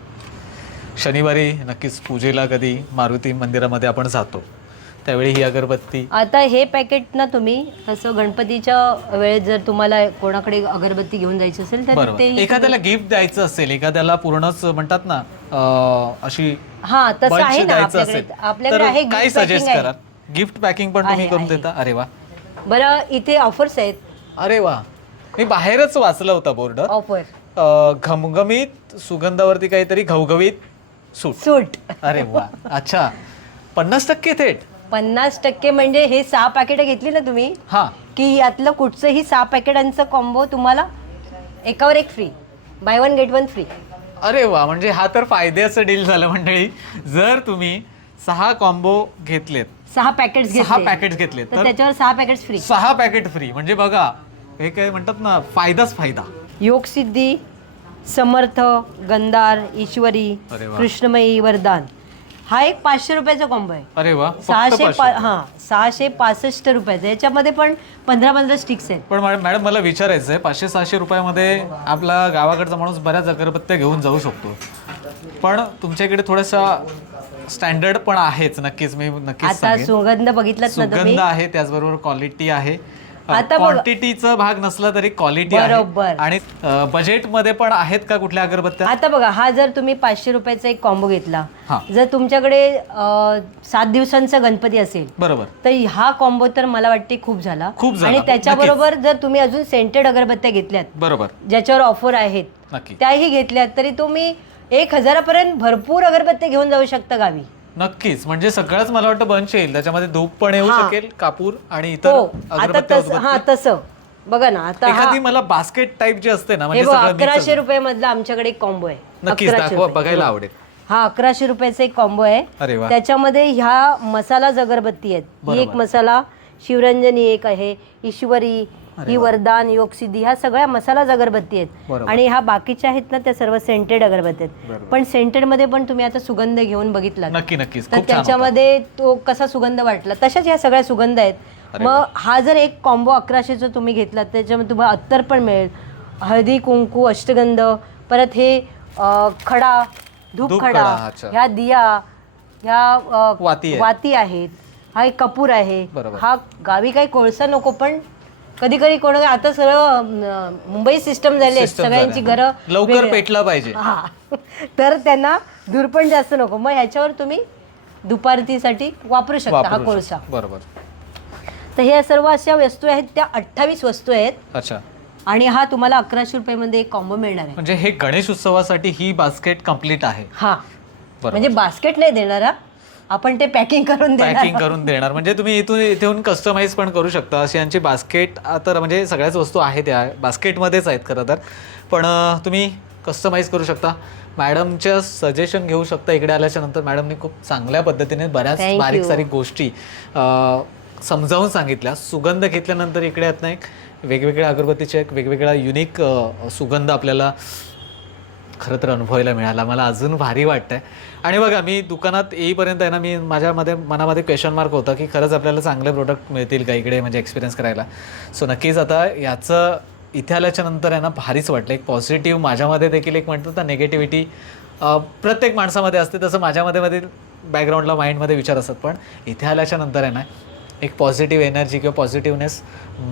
शनिवारी नक्कीच पूजेला कधी मारुती मंदिरामध्ये आपण जातो, त्यावेळी ही अगरबत्ती. आता हे पॅकेट ना, तुम्ही तसं गणपतीच्या वेळेस जर तुम्हाला कोणाकडे अगरबत्ती घेऊन जायची असेल तर बरोबर, ते एखाद्याला गिफ्ट द्यायचं असेल, एखाद्याला पूर्णच म्हणतात ना अशी हा, तसं bunch आहे ना द्यायचं आपल्याकडे. असेल, आपल्याकडे तर आहे काय gift packing सजेस्ट आहे. करा? गिफ्ट पॅकिंग पण तुम्ही आहे, करून आहे. देता? अरे वा. बरं, इथे ऑफर्स आहेत. अरे वा, मी बाहेरच वाचलं होता बोर्ड. ऑफर घमघमीत सुगंधावरती काहीतरी घवघवीत सूट. अरे वा. अच्छा, 50% थेट? 50% म्हणजे हे 6 पॅकेट घेतली ना तुम्ही, हा, की यातलं कुठचंही 6 पॅकेटांचं कॉम्बो तुम्हाला एकावर एक फ्री, बाय 1 गेट 1 फ्री. अरे वा, म्हणजे हा तर फायद्याचं डील झालं मंडळी. जर तुम्ही 6 कॉम्बो घेतलेत, 6 पॅकेट्स 6 घेतले पॅकेट घेतलेत, तर तर त्याच्यावर 6 पॅकेट्स फ्री. 6 packet free. म्हणजे बघा, हे काय म्हणतात ना, फायदाच फायदा. योगसिद्धी, समर्थ, गंधार, ईश्वरी, अरे वा. कृष्णमयी, वरदान, हा एक 500 रुपयाचा कॉम्बो आहे. अरे वा, फक्त 665 रुपयाचा. याच्यामध्ये पण 15 स्टिक्स आहेत. पण मॅडम मला विचारायचं आहे, 500-600 रुपयामध्ये आपला गावाकडचा माणूस बऱ्याच अगरबत्त्या घेऊन जाऊ शकतो, पण तुमच्याकडे थोडासा स्टँडर्ड पण आहेच. नक्कीच, मी नक्कीच आता सांगेन. सुगंध बघितलात ना तुम्ही. सुगंध आहे, त्याचबरोबर क्वालिटी आहे. आता बघा. क्वांटिटीचा भाग नसला तरी क्वालिटी आहे. बरोबर. आणि बजेटमध्ये पण आहेत का कुठल्या अगरबत्त्या? आता बघा, हा जर तुम्ही 500 रुपयाचा एक कॉम्बो घेतला, हा. जर तुमच्याकडे 7 दिवसांचा गणपती असेल, बरोबर, तर हा कॉम्बो तर मला वाटते खूप झाला. खूप झाला. आणि त्याच्याबरोबर जर तुम्ही अजून सेंटेड अगरबत्त्या घेतल्यात, बरोबर, ज्याच्यावर ऑफर आहेत, नक्की, त्याही घेतल्यात, तरी तुम्ही 1000पर्यंत भरपूर अगरबत्त्या घेऊन जाऊ शकता गावी. नक्कीच. म्हणजे सगळंच मला वाटतं बंच येईल त्याच्यामध्ये. धूप पण येऊ हा. शकेल, कापूर आणि इतर हो, आता अगरबत्त्या, तसं, हा तसं बघा ना. आता हा, एखादी मला बास्केट टाईप जे असते ना, हे म्हणजे बघ, सगळं mix 1100 असतं. रुपयामधला आमच्याकडे एक कॉम्बो आहे. नक्कीच 1100 दाखवा, रुपये. बघायला आवडेल. हा 1100 रुपयाचा एक कॉम्बो आहे. अरे वा. त्याच्यामध्ये ह्या मसाला अगरबत्ती आहेत. ही एक मसाला, शिवरंजनी एक आहे, ईश्वरी, ही वरदान, योगसिद्धी, ह्या सगळ्या मसाला अगरबत्ती आहेत. बरोबर. आणि ह्या बाकीच्या आहेत ना, त्या सर्व सेंटेड अगरबत्ती आहेत. बरोबर. पण सेंटेड मध्ये पण तुम्ही आता सुगंध घेऊन बघितला नक्की, नक्कीच, तर खूप छान होता. त्याच्यामध्ये तो कसा सुगंध वाटला, तशाच ह्या सगळ्या सुगंध आहेत. मग हा जर एक कॉम्बो 1100चा तुम्ही घेतला त्याच्यामध्ये तुम्हाला अत्तर पण मिळेल, हळदी कुंकू अष्टगंध, परत हे खडा धूप खडा, अच्छा. ह्या दिया, ह्या वाती आहेत, हा एक कपूर आहे. बरोबर. हा गावी काही कोळसा नको, पण कधी कधी कोण आता सगळं मुंबई सिस्टम झाली, सगळ्यांची घरं लवकर पेटला पाहिजे. हा तर त्यांना धूर पण जास्त नको, मग ह्याच्यावर तुम्ही दुपारतीसाठी वापरू शकता हा कोळसा. बरोबर. तर हे सर्व अशा वस्तू आहेत, त्या 28 वस्तू आहेत. अच्छा. आणि हा तुम्हाला 1100 रुपयामध्ये एक कॉम्बो मिळणार आहे. म्हणजे हे गणेश उत्सवासाठी ही बास्केट कम्प्लीट आहे. हा म्हणजे बास्केट नाही देणार, आपण ते पॅकिंग करून देणार. म्हणजे तुम्ही इथून कस्टमाइज पण करू शकता. अशी यांची बास्केट तर म्हणजे सगळ्याच वस्तू आहेत या बास्केटमध्येच आहेत खरं तर, पण तुम्ही कस्टमाइज करू शकता. मॅडमच्या सजेशन घेऊ शकता. इकडे आल्याच्या नंतर मॅडमनी खूप चांगल्या पद्धतीने बऱ्याच बारीक सारीक गोष्टी समजावून सांगितल्या. सुगंध घेतल्यानंतर इकडे येत नाही वेगवेगळ्या अगरबत्तीचे एक वेगवेगळा युनिक सुगंध आपल्याला खरं तर अनुभवायला मिळाला. मला अजून भारी वाटतंय. आणि बघा मी दुकानात येईपर्यंत आहे ना, मी मनामध्ये क्वेश्चन मार्क होता की खरंच आपल्याला चांगले प्रोडक्ट मिळतील का इकडे म्हणजे एक्सपिरियन्स करायला. सो नक्कीच आता याचं इथे आल्याच्या नंतर आहे ना भारीच वाटलं. एक पॉझिटिव्ह माझ्यामध्ये देखील एक म्हणतात ना निगेटिव्हिटी प्रत्येक माणसामध्ये असते, तसं माझ्यामध्ये बॅकग्राऊंडला माइंडमध्ये विचार असतात, पण इथे आल्याच्या नंतर आहे ना एक पॉझिटिव्ह एनर्जी किंवा पॉझिटिव्हनेस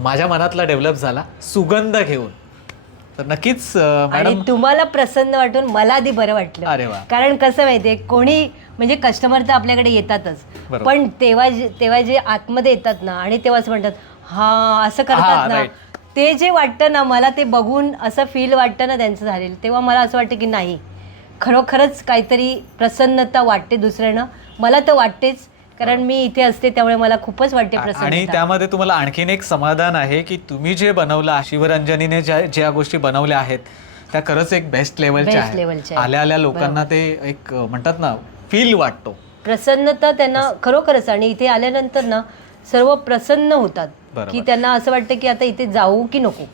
माझ्या मनातला डेव्हलप झाला सुगंध घेऊन. तर नक्कीच मॅडम तुम्हाला प्रसन्न वाटून मला आधी बरं वाटलं. अरे वा. कारण कसं माहितीये, कोणी म्हणजे कस्टमर तर आपल्याकडे येतातच, पण तेव्हा जे आतमध्ये येतात ना आणि तेव्हा असं म्हणतात हा असं करतात ना, ते जे वाटतं ना मला ते बघून असं फील वाटतं ना त्यांचं झालेलं, तेव्हा मला असं वाटतं की नाही खरोखरच काहीतरी प्रसन्नता वाटते दुसऱ्यानं. मला तर वाटतेच, कारण मी इथे असते त्यामुळे मला खूपच वाटते प्रसन्नता. आणि त्यामध्ये तुम्हाला आणखीन एक समाधान आहे की तुम्ही जे बनवलं, शिवरंजनीने ज्या गोष्टी बनवल्या आहेत त्या खरंच एक बेस्ट लेवलच्या आहेत. आल्या लोकांना ते एक म्हणतात ना फील वाटतो, प्रसन्नता त्यांना खरोखरच. आणि इथे आल्यानंतर ना सर्व प्रसन्न होतात की त्यांना असं वाटतं की आता इथे जाऊ की नको.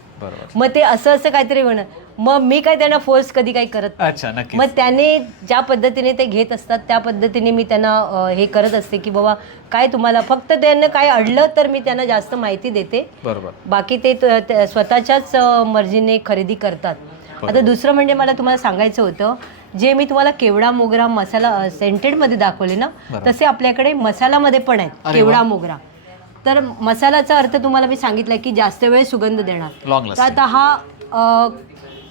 मग ते असं काहीतरी होणार. मग मी काय त्यांना फोर्स कधी काही करत नाही. मग त्याने ज्या पद्धतीने ते घेत असतात त्या पद्धतीने मी त्यांना हे करत असते की बाबा काय तुम्हाला फक्त त्यांना काय अडलं तर मी त्यांना जास्त माहिती देते. बाकी ते स्वतःच्याच मर्जीने खरेदी करतात. आता दुसरं म्हणजे मला तुम्हाला सांगायचं होतं, जे मी तुम्हाला केवडा मोगरा मसाला सेंटेडमध्ये दाखवले ना, तसे आपल्याकडे मसालामध्ये पण आहेत केवडा मोगरा. तर मसालाचा अर्थ तुम्हाला मी सांगितलं की जास्त वेळ सुगंध देणार. तर आता हा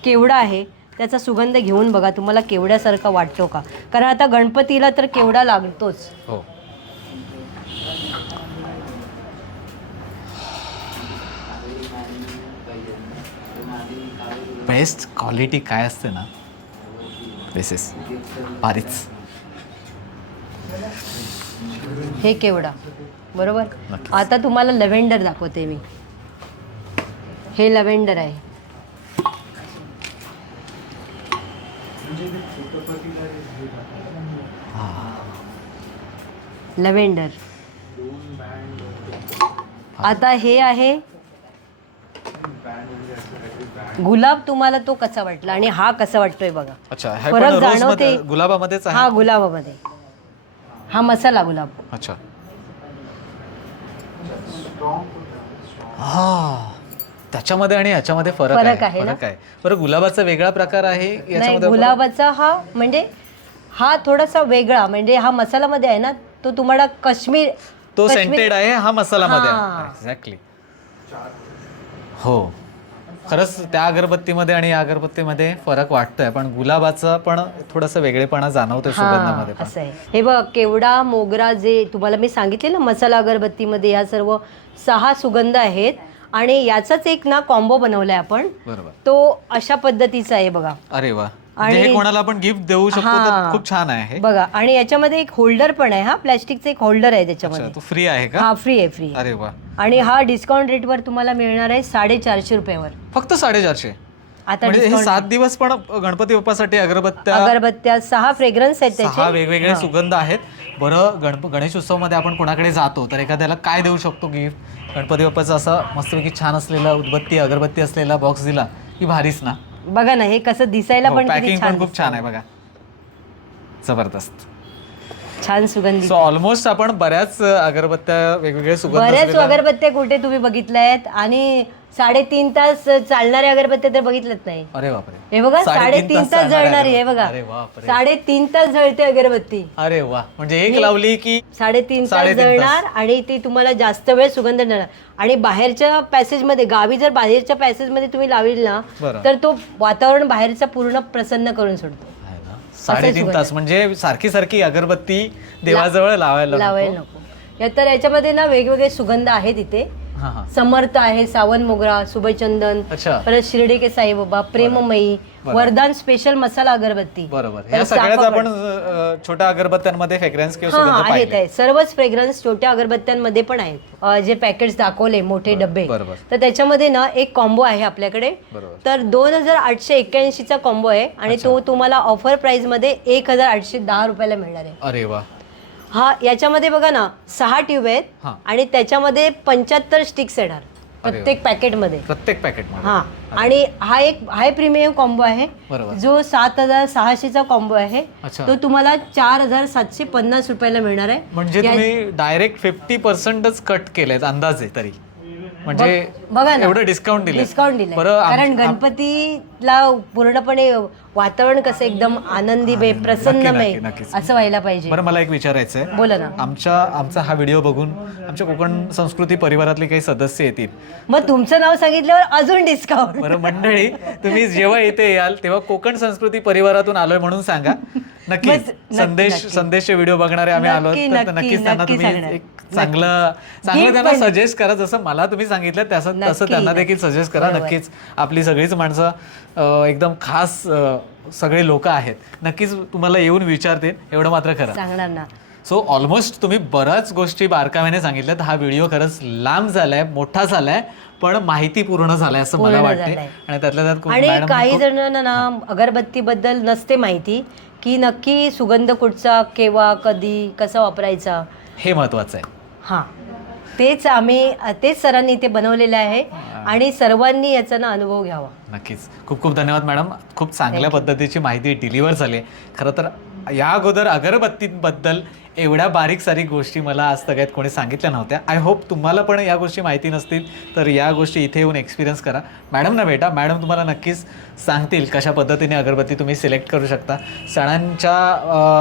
केवडा आहे, त्याचा सुगंध घेऊन बघा तुम्हाला केवड्यासारखा वाटतो का, कारण आता गणपतीला तर केवडा लागतोच. बेस्ट क्वालिटी काय असते ना, दिस इज भारीच. हे केवडा बरोबर. आता तुम्हाला लव्हेंडर दाखवते मी. हे लव्हेंडर आहे. लव्हेंडर. आता हे आहे गुलाब. तुम्हाला तो कसा वाटला आणि हा कसा वाटतोय बघा. फरक जाणवते. गुलाबामध्येच आहे. हा गुलाबामध्ये, हा मसाला गुलाब. अच्छा. हा त्याच्यामध्ये आणि याच्यामध्ये फरक आहे ना. बरं गुलाबाचा वेगळा प्रकार आहे याच्यामध्ये. गुलाबाचा हा म्हणजे हा थोडासा वेगळा, म्हणजे हा मसालामध्ये आहे ना, तो तुम्हाला काश्मीर तो सेंटेड आहे, हा मसालामध्ये आहे. एक्झॅक्टली. हो खरंच त्या अगरबत्तीमध्ये आणि या अगरबत्तीमध्ये फरक वाटतोय, पण गुलाबाचा पण थोडासा वेगळेपणा जाणवतोय सुगंधामध्ये. असं आहे. हे बघ केवडा मोगरा जे तुम्हाला मी सांगितले ना मसाला अगरबत्तीमध्ये, या सर्व 6 सुगंध आहेत आणि याचाच एक ना कॉम्बो बनवलाय आपण. तो अशा पद्धतीचा आहे बघा. अरे वा. आणि कोणाला आपण गिफ्ट देऊ शकतो तर खूप छान आहे बघा. आणि याच्यामध्ये एक होल्डर पण आहे. हा प्लास्टिकचा एक होल्डर आहे त्याच्यामध्ये. तो फ्री आहे का? हा फ्री आहे, फ्री. अरे वा. आणि हा डिस्काउंट रेटवर तुम्हाला मिळणार आहे 450 रुपयावर. फक्त 450. आता म्हणजे हे 7 दिवस पण गणपती बाप्पासाठी अगरबत्त्या 6 फ्रेग्रन्स आहेत त्याचे. 6 वेगवेगळे सुगंध आहेत. बरं गणेश उत्सवामध्ये आपण कोणाकडे जातो तर एखाद्याला काय देऊ शकतो गिफ्ट? गणपती बाप्पाचा असा मस्तपैकी छान असलेला उदबत्ती अगरबत्ती असलेला बॉक्स दिला की भारीच ना. बघा ना हे कसं दिसायला पण पॅकिंग पण खूप छान आहे बघा. जबरदस्त. छान सुगंधी. सो ऑलमोस्ट आपण बऱ्याच अगरबत्त्या वेगवेगळे सुगंध बऱ्याच असलेल्या- अगरबत्त्या कुठे तुम्ही बघितल्या आहेत आणि 3.5 तास चालणाऱ्या अगरबत्त्या तर बघितल्यात नाही. अरे बापरे, हे बघा 3.5 तास चालणाऱ्या जळणारी आहे बघा. अरे बापरे. 3.5 तास जळते अगरबत्ती. अरे वा, म्हणजे एक लावली की 3.5 तास 3.5 जळणार आणि ती तुम्हाला जास्त वेळ सुगंध देणार. आणि बाहेरच्या पॅसेजमध्ये, गावी जर बाहेरच्या पॅसेजमध्ये तुम्ही लावली ना बरं. तर तो वातावरण बाहेरचा पूर्ण प्रसन्न करून सोडतो. आहे ना? 3.5 तास म्हणजे सारखी सारखी अगरबत्ती देवाजवळ लावायला लावायला नको. तर याच्यामध्ये ना वेगवेगळे सुगंध आहेत इथे. हा हा. समर्थ आहे, सावन मोगरा, सुभचंदन, अच्छा. परत शिर्डी के साईबाबा, प्रेममयी, वरदान स्पेशल मसाला अगरबत्ती. बरोबर, परत या सगळ्याच चाफा आपण छोट्या अगरबत्त्यांमध्ये फ्रेग्रन्स किंवा हा सुगंध आहेत पाहिले. आहेत. सर्वच फ्रेग्रन्स छोट्या अगरबत्त्यांमध्ये पण आहेत. जे पॅकेट्स दाखवले मोठे डबे, बरोबर. तर त्याच्यामध्ये ना एक कॉम्बो आहे आपल्याकडे. बरोबर. तर 2881 चा कॉम्बो आहे आणि तो तुम्हाला ऑफर प्राइस मध्ये 1810 रुपयाला मिळणार आहे. अरे वा. हा, याच्यामध्ये बघा ना 6 ट्यूब आहेत हा. आणि त्याच्यामध्ये 75 स्टिक्स येणार प्रत्येक पॅकेटमध्ये. प्रत्येक पॅकेटमध्ये. हा, आणि हा एक हाय प्रीमियम कॉम्बो आहे बरोबर. जो 7600 कॉम्बो आहे. अच्छा. तो तुम्हाला 4750 रुपयाला मिळणार आहे. म्हणजे तुम्ही डायरेक्ट 50%च कट केलेत अंदाजे तरी, म्हणजे बघा ना, एवढं डिस्काउंट दिले. डिस्काउंट दिले. बरं, कारण गणपतीला पूर्णपणे वातावरण कसं एकदम आनंदी प्रसन्नमय नक्कीच. असं व्हायला पाहिजे. बरं, मला एक विचारायचं आहे. बोला ना. आमचा हा व्हिडिओ बघून आमच्या कोकण संस्कृती परिवारातले काही सदस्य येतील. मग तुमचं नाव सांगितल्यावर अजून डिस्काउंट. बरं मंडळी, तुम्ही जेव्हा इथे याल तेव्हा कोकण संस्कृती परिवारातून आलोय म्हणून सांगा. नक्कीच संदेशचे व्हिडिओ बघणारे आम्ही आलो तर नक्कीच त्यांना तुम्ही एक चांगलं त्यांना सजेस्ट करा. जसं मला तुम्ही सांगितलं तसं त्यांना देखील सजेस्ट करा. नक्कीच आपली सगळीच माणसं एकदम खास सगळे लोक आहेत, नक्कीच तुम्हाला येऊन विचारतील, एवढं मात्र खरं सांगणार ना. सो ऑलमोस्ट तुम्ही बऱ्याच गोष्टी बारकाव्याने सांगितल्यात. हा व्हिडिओ खरंच लांब झालाय, मोठा झालाय, पण माहिती पूर्ण झालाय असं मला वाटते. आणि त्यातल्या त्यात आणि काही जणांना ना अगरबत्तीबद्दल नसते माहिती की नक्की सुगंध कुठचा, केव्हा, कधी, कसा वापरायचा, हे महत्वाचं आहे. हा, तेच सरांनी इथे बनवलेलं आहे आणि सर्वांनी याचा ना अनुभव घ्यावा. नक्कीच. खूप खूप धन्यवाद मॅडम, खूप चांगल्या पद्धतीची माहिती डिलिव्हर झाली. खरं तर या अगोदर अगरबत्तीबद्दल एवढ्या बारीक सारीक गोष्टी मला आज सगळ्यात कोणी सांगितल्या नव्हत्या. आय होप तुम्हाला पण या गोष्टी माहिती नसतील तर या गोष्टी इथे येऊन एक्सपिरियन्स करा. मॅडमना भेटा, मॅडम तुम्हाला नक्कीच सांगतील कशा पद्धतीने अगरबत्ती तुम्ही सिलेक्ट करू शकता.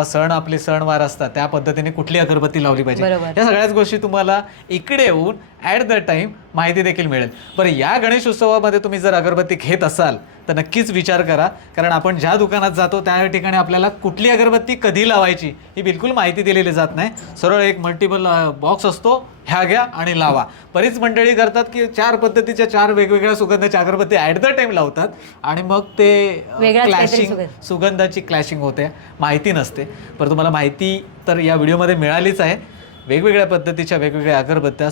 सण आपले सणवार असतात त्या पद्धतीने कुठली अगरबत्ती लावली पाहिजे, या सगळ्याच गोष्टी तुम्हाला इकडे येऊन ॲट द टाईम माहिती देखील मिळेल. बरं, या गणेश उत्सवामध्ये तुम्ही जर अगरबत्ती घेत असाल तर नक्कीच विचार करा, कारण आपण ज्या दुकानात जातो त्या ठिकाणी आपल्याला कुठली अगरबत्ती कधी लावायची ही बिलकुल माहिती दिलेली जात नाही. सरळ एक मल्टिपल बॉक्स असतो, ह्या घ्या आणि लावा. बरीच मंडळी करतात की 4 पद्धतीच्या 4 वेगवेगळ्या सुगंधाच्या अगरबत्ती ॲट द टाइम लावतात आणि मग ते सुगंधाची क्लॅशिंग होते, माहिती नसते. पण तुम्हाला माहिती तर या व्हिडिओमध्ये मिळालीच आहे. वेगवेगळ्या पद्धतीच्या वेगवेगळ्या अगरबत्त्या,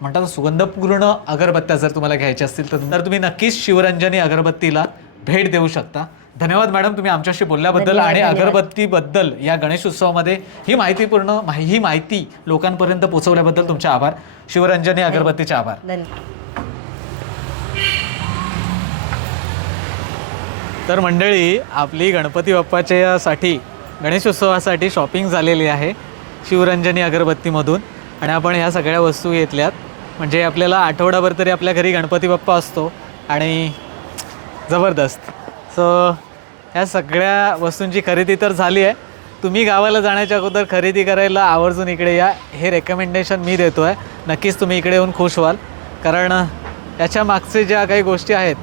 म्हणतात सुगंधपूर्ण अगरबत्त्या जर तुम्हाला घ्यायच्या असतील तर तुम्ही नक्कीच शिवरंजनी अगरबत्तीला भेट देऊ शकता. धन्यवाद मॅडम, तुम्ही आमच्याशी बोलल्याबद्दल आणि अगरबत्तीबद्दल या गणेश उत्सवामध्ये ही माहिती लोकांपर्यंत पोहोचवल्याबद्दल तुमचे आभार. शिवरंजनी अगरबत्तीचे आभार. तर मंडळी, आपली गणपती बाप्पाच्यासाठी गणेशोत्सवासाठी शॉपिंग झालेली आहे शिवरंजनी अगरबत्तीमधून आणि आपण ह्या सगळ्या वस्तू घेतल्यात. म्हणजे आपल्याला आठवडाभर तरी आपल्या घरी गणपती बाप्पा असतो आणि जबरदस्त. सो ह्या सगळ्या वस्तूंची खरेदी तर झाली आहे. तुम्ही गावाला जाण्याच्या अगोदर खरेदी करायला आवर्जून इकडे या, हे रेकमेंडेशन मी देतो आहे. नक्कीच तुम्ही इकडे येऊन खुश व्हाल, कारण याच्या मागचे ज्या काही गोष्टी आहेत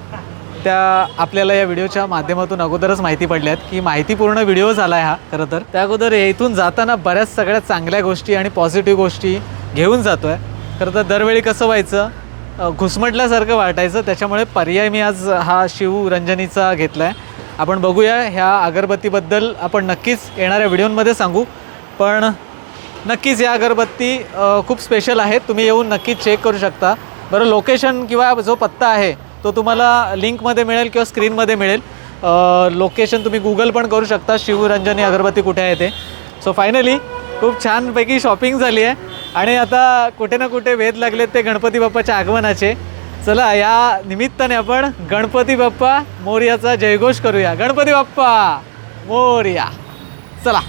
त्या आपल्याला या व्हिडिओच्या माध्यमातून अगोदरच माहिती पडल्यात की माहितीपूर्ण व्हिडिओ झाला आहे हा. खरं तर त्या अगोदर इथून जाताना बऱ्याच सगळ्या चांगल्या गोष्टी आणि पॉझिटिव्ह गोष्टी घेऊन जातो आहे. खरं तर दरवेळी कसं व्हायचं, घुसमटल्यासारखं वाटायचं, त्याच्यामुळे पर्याय मी आज हा शिवरंजनीचा घेतला आहे. आपण बघूया, ह्या अगरबत्तीबद्दल आपण नक्कीच येणाऱ्या व्हिडिओमध्ये सांगू, पण नक्कीच या अगरबत्ती खूप स्पेशल आहेत. तुम्ही येऊन नक्कीच चेक करू शकता. बरं, लोकेशन किंवा जो पत्ता आहे तो तुम्हाला लिंकमध्ये मिळेल किंवा स्क्रीनमध्ये मिळेल. लोकेशन तुम्ही गुगल पण करू शकता, शिवरंजनी अगरबत्ती कुठे आहे ते. सो फायनली खूप छानपैकी शॉपिंग झाली आहे आणि आता कुठे ना कुठे वेध लागलेत ते गणपती बाप्पाच्या आगमनाचे. चला, या निमित्ताने आपण गणपती बाप्पा मोरयाचा जयघोष करूया. गणपती बाप्पा मोरया. चला.